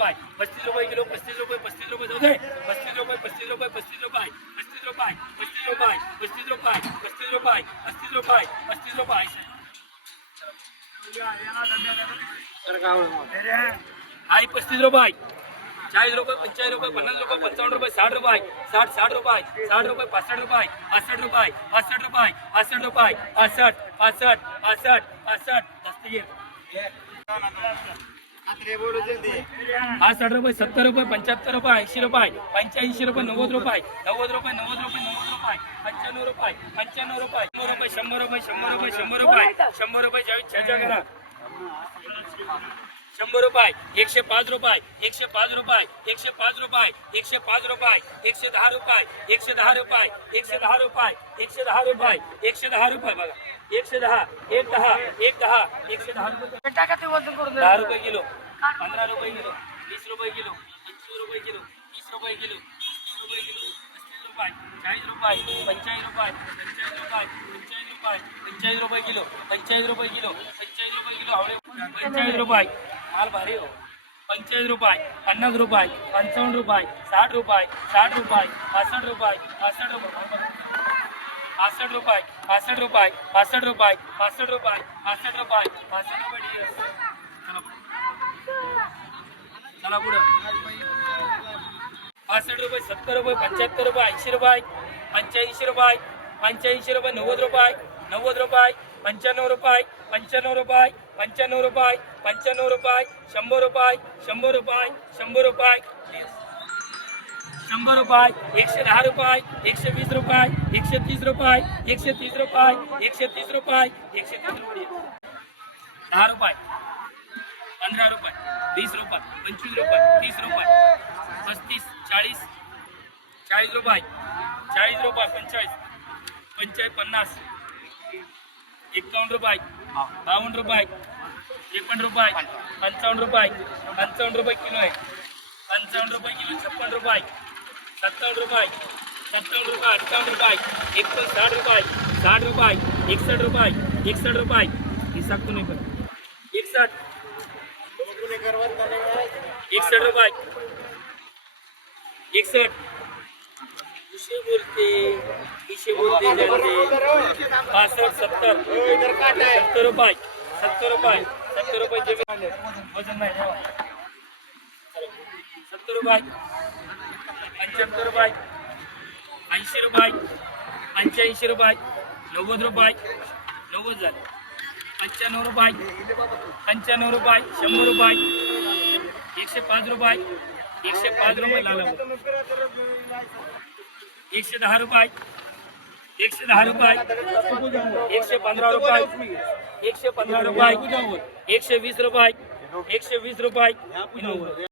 रुपये 35 रुपये किलो 35 रुपये 35 रुपये जाऊ दे 35 रुपये 35 रुपये 35 रुपये 35 रुपये 35 रुपये 35 रुपये 35 रुपये 35 रुपये 35 रुपये आई 35 रुपये 40 रुपये 45 रुपये 50 रुपये 55 रुपये 60 रुपये 60 रुपये 60 रुपये 65 रुपये 65 रुपये 65 रुपये 65 रुपये 65 65 65 65 दस्तगीर 60 रुपये 70 रुपये 75 रुपये 80 रुपये 85 रुपये 90 रुपये 90 रुपये 90 रुपये 90 रुपये 95 रुपये 95 रुपये 100 रुपये 100 रुपये 100 रुपये 100 रुपये जावी चर्चा करा 100 रुपये 105 रुपये 105 रुपये 105 रुपये 105 रुपये 110 रुपये 110 रुपये 110 रुपये 110 रुपये 110 रुपये बघा 110 110 10 रुपये किलो 15 रुपये किलो 20 रुपये किलो 25 रुपये किलो 30 रुपये किलो 30 रुपये किलो 35 रुपये 40 रुपये 45 रुपये 45 रुपये 45 रुपये किलो 45 रुपये किलो 45 रुपये किलो आवळे 45 रुपये माल भारी हो 45 रुपये 50 रुपये 55 रुपये 60 रुपये 60 रुपये 65 रुपये 65 रुपये 65 रुपये 65 रुपये 65 रुपये 65 रुपये 65 रुपये 65 रुपये चला पुढं 65 रुपये 70 रुपये 75 रुपये 80 रुपये 85 रुपये 85 रुपये 90 रुपये 90 रुपये 95 रुपये 95 रुपये 95 रुपये 95 रुपये 100 रुपये 100 रुपये 100 रुपये 100 रुपये 110 रुपये 120 रुपये 130 रुपये 130 रुपये 130 रुपये 130 रुपये 10 रुपये 15 रुपये 20 रुपये 25 रुपये 30 रुपये 35 40 40 रुपये 40 रुपये 45 50 51 रुपये 52 रुपये 51 रुपये 55 रुपये 55 रुपये किलो आहे 55 रुपये किलो 56 रुपये 57 रुपये 57 रुपये 58 रुपये 160 रुपये 60 रुपये 61 रुपये 61 रुपये हे सांगतो नाही पण 61 61 रुपये 61 विषय बोलते जानते 65 70 रुपये 70 रुपये 70 रुपये वजन नाही 70 रुपये 75 रुपये 80 रुपये 85 रुपये 90 रुपये 90 झाले 95 रुपये 95 रुपये 100 रुपये 105 रुपये 105 रुपये लाला 110 रुपये 110 रुपये 115 रुपये 115 रुपये 120 रुपये 120 रुपये